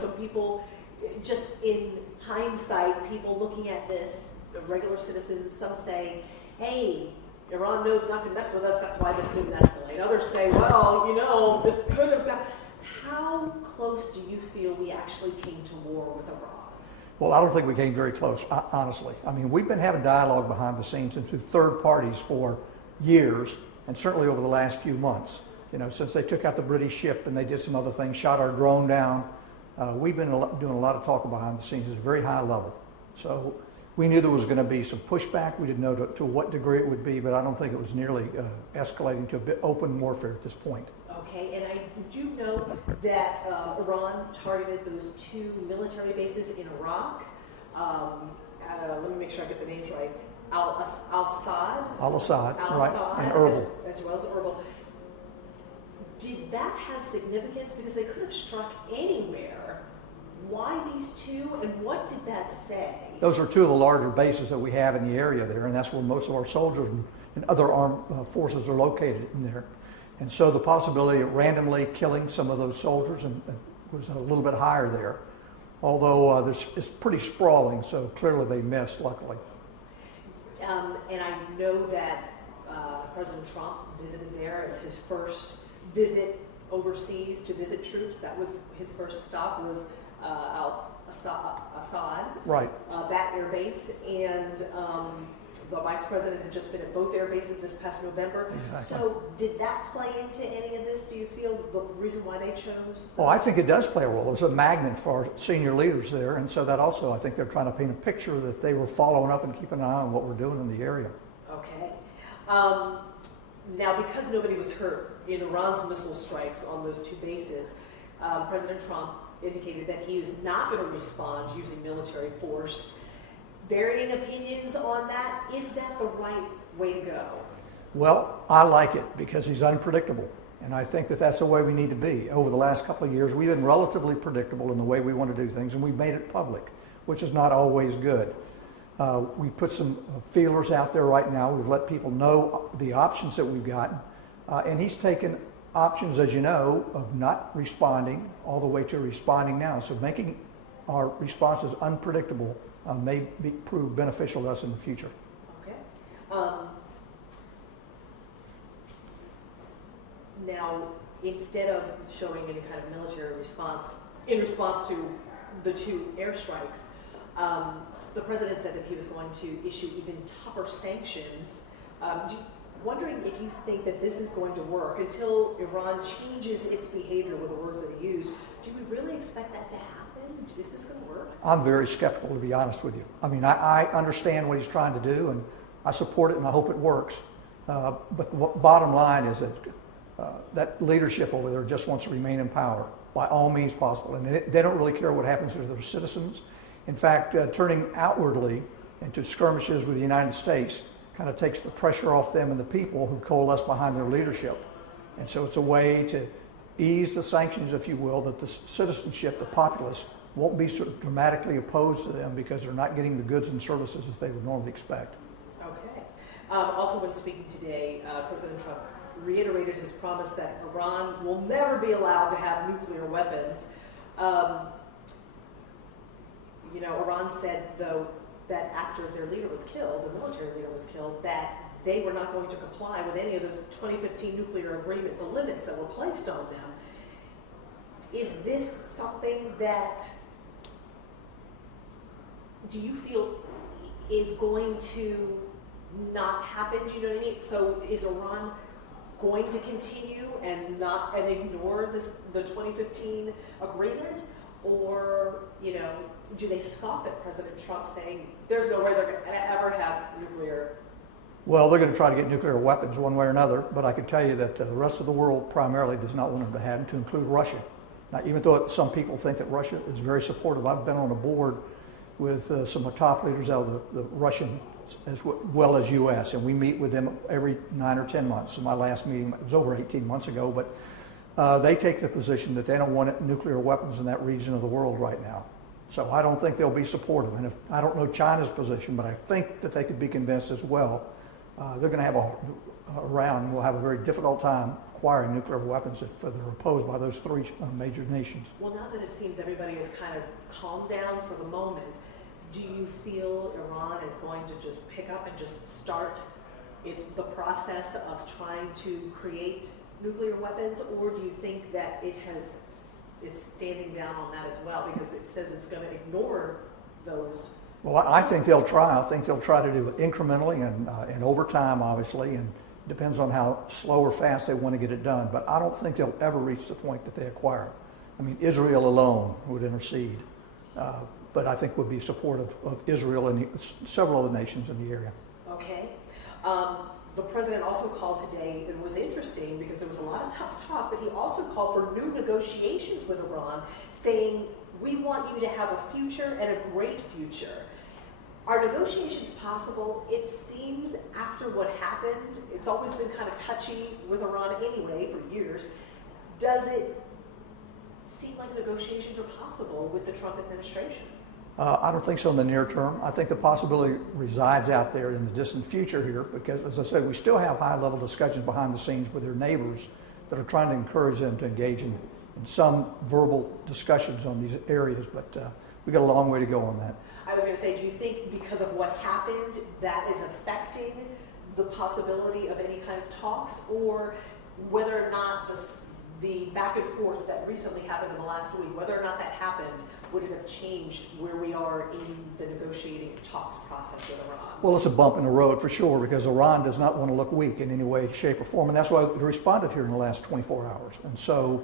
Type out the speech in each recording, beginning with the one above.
some people, just in hindsight, people looking at this, regular citizens, some say, hey, Iran knows not to mess with us, that's why this didn't escalate. Others say, well, you know, this could have got... How close do you feel we actually came to war with Iran? Well, I don't think we came very close, honestly. I mean, we've been having dialogue behind the scenes and through third parties for years, and certainly over the last few months. You know, since they took out the British ship and they did some other things, shot our drone down, we've been doing a lot of talk behind the scenes at a very high level. So we knew there was going to be some pushback. We didn't know to what degree it would be, but I don't think it was nearly escalating to a bit open warfare at this point. Okay, and I do know that Iran targeted those 2 military bases in Iraq. Let me make sure I get the names right. Al-Assad, right, and Erbil. As well as Erbil. Did that have significance? Because they could have struck anywhere. Why these 2, and what did that say? Those are 2 of the larger bases that we have in the area there, and that's where most of our soldiers and other armed forces are located in there. And so the possibility of randomly killing some of those soldiers was a little bit higher there. Although it's pretty sprawling, so clearly they missed, luckily. And I know that President Trump visited there as his first visit overseas to visit troops. That was his first stop, was Al-Assad, right. That air base. And the vice president had just been at both air bases this past November. Exactly. So did that play into any of this? Do you feel the reason why they chose? Well, I think it does play a role. It's a magnet for our senior leaders there. And so that also, I think they're trying to paint a picture that they were following up and keeping an eye on what we're doing in the area. Okay. Now, because nobody was hurt in Iran's missile strikes on those 2 bases, President Trump indicated that he is not going to respond using military force. Varying opinions on that. Is that the right way to go? Well, I like it because he's unpredictable. And I think that that's the way we need to be. Over the last couple of years, we've been relatively predictable in the way we want to do things, and we've made it public, which is not always good. We put some feelers out there right now. We've let people know the options that we've gotten. And he's taken options, as you know, of not responding all the way to responding now. So making our responses unpredictable may prove beneficial to us in the future. Okay. Now, instead of showing any kind of military response, in response to the 2 airstrikes, the president said that he was going to issue even tougher sanctions. Wondering if you think that this is going to work until Iran changes its behavior with the words that he used. Do we really expect that to happen? Is this going to work? I'm very skeptical, to be honest with you. I mean, I understand what he's trying to do, and I support it, and I hope it works. But the bottom line is that that leadership over there just wants to remain in power by all means possible. And they don't really care what happens to their citizens. In fact, turning outwardly into skirmishes with the United States kind of takes the pressure off them and the people who coalesce behind their leadership. And so it's a way to ease the sanctions, if you will, that the citizenship, the populace, won't be sort of dramatically opposed to them because they're not getting the goods and services that they would normally expect. Okay. Also, when speaking today, President Trump reiterated his promise that Iran will never be allowed to have nuclear weapons. You know, Iran said, though, that after their leader was killed, the military leader was killed, that they were not going to comply with any of those 2015 nuclear agreement, the limits that were placed on them. Is this something that, do you feel, is going to not happen? Do you know what I mean? So is Iran going to continue and ignore the 2015 agreement? Or, you know, do they scoff at President Trump saying there's no way they're going to ever have nuclear? Well, they're going to try to get nuclear weapons one way or another, but I can tell you that the rest of the world primarily does not want them to have them, to include Russia. Now, even though some people think that Russia is very supportive, I've been on a board with some of the top leaders out of the Russian as well as U.S., and we meet with them every 9 or 10 months. So my last meeting was over 18 months ago, but they take the position that they don't want nuclear weapons in that region of the world right now. So I don't think they'll be supportive. And I don't know China's position, but I think that they could be convinced as well. They're going to have we'll have a very difficult time acquiring nuclear weapons if they're opposed by those three major nations. Well, now that it seems everybody has kind of calmed down for the moment, do you feel Iran is going to just pick up and just start the process of trying to create nuclear weapons, or do you think that it's standing down on that as well because it says it's going to ignore those? Well, I think they'll try. I think they'll try to do it incrementally and over time, obviously, and depends on how slow or fast they want to get it done. But I don't think they'll ever reach the point that they acquire it. I mean, Israel alone would intercede, but I think would be supportive of Israel and several other nations in the area. Okay. The president also called today, and it was interesting because there was a lot of tough talk, but he also called for new negotiations with Iran, saying, we want you to have a future and a great future. Are negotiations possible? It seems after what happened, it's always been kind of touchy with Iran anyway for years. Does it seem like negotiations are possible with the Trump administration? I don't think so in the near term. I think the possibility resides out there in the distant future here because, as I said, we still have high-level discussions behind the scenes with their neighbors that are trying to encourage them to engage in some verbal discussions on these areas, but we've got a long way to go on that. I was going to say, do you think because of what happened that is affecting the possibility of any kind of talks, or whether or not the back and forth that recently happened in the last week, whether or not that happened, would it have changed where we are in the negotiating talks process with Iran? Well, it's a bump in the road for sure because Iran does not want to look weak in any way, shape, or form, and that's why they responded here in the last 24 hours. And so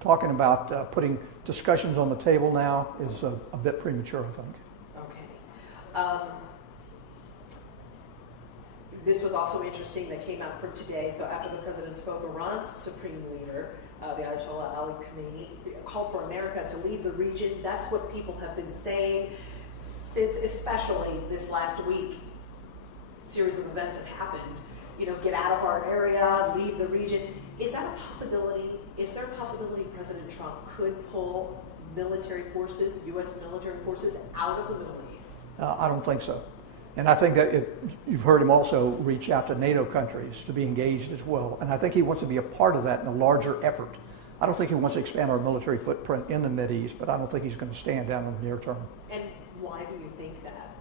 talking about putting discussions on the table now is a bit premature, I think. Okay. This was also interesting that came out from today. So after the president spoke, Iran's supreme leader, the Ayatollah Ali Khamenei, called for America to leave the region. That's what people have been saying since, especially this last week, series of events have happened. You know, get out of our area, leave the region. Is that a possibility? Is there a possibility President Trump could pull military forces, U.S. military forces, out of the Middle East? I don't think so. And I think that you've heard him also reach out to NATO countries to be engaged as well. And I think he wants to be a part of that in a larger effort. I don't think he wants to expand our military footprint in the Mideast, but I don't think he's going to stand down in the near term. And why do you think that?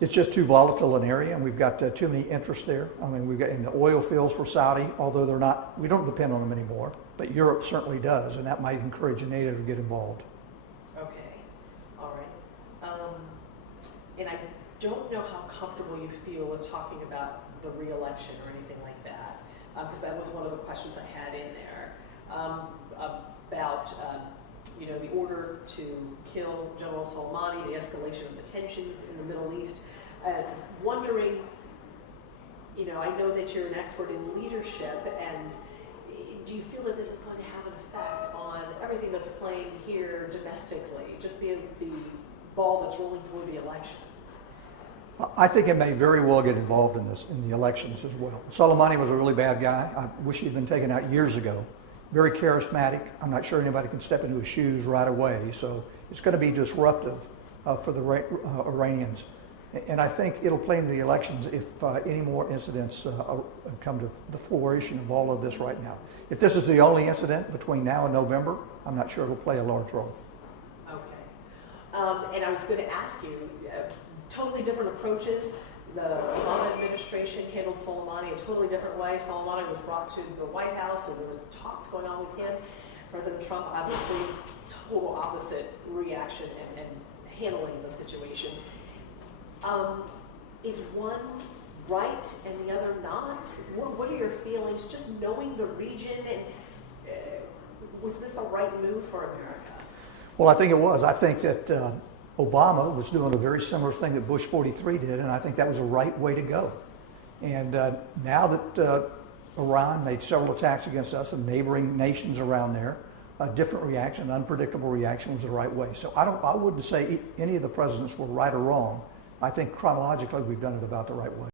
It's just too volatile an area, and we've got too many interests there. I mean, we've got in the oil fields for Saudi, although they're not, we don't depend on them anymore, but Europe certainly does, and that might encourage NATO to get involved. Okay, all right. And I don't know how comfortable you feel with talking about the re-election or anything like that, because that was one of the questions I had in there about you know, the order to kill General Soleimani, the escalation of the tensions in the Middle East. Wondering, you know, I know that you're an expert in leadership, and do you feel that this is going to have an effect on everything that's playing here domestically, just the ball that's rolling toward the elections? I think it may very well get involved in this, in the elections as well. Soleimani was a really bad guy. I wish he'd been taken out years ago. Very charismatic. I'm not sure anybody can step into his shoes right away. So it's going to be disruptive for the Iranians. And I think it'll play into the elections if any more incidents come to the flourishing of all of this right now. If this is the only incident between now and November, I'm not sure it'll play a large role. Okay. And I was going to ask you, totally different approaches. The Obama administration handled Soleimani a totally different way. Soleimani was brought to the White House, and there was talks going on with him. President Trump, obviously, total opposite reaction and handling the situation. Is one right and the other not? What are your feelings, just knowing the region, and was this the right move for America? Well, I think it was. I think that Obama was doing a very similar thing that Bush 43 did, and I think that was the right way to go. And now that Iran made several attacks against us and neighboring nations around there, a different reaction, unpredictable reaction was the right way. So I wouldn't say any of the presidents were right or wrong. I think chronologically we've done it about the right way.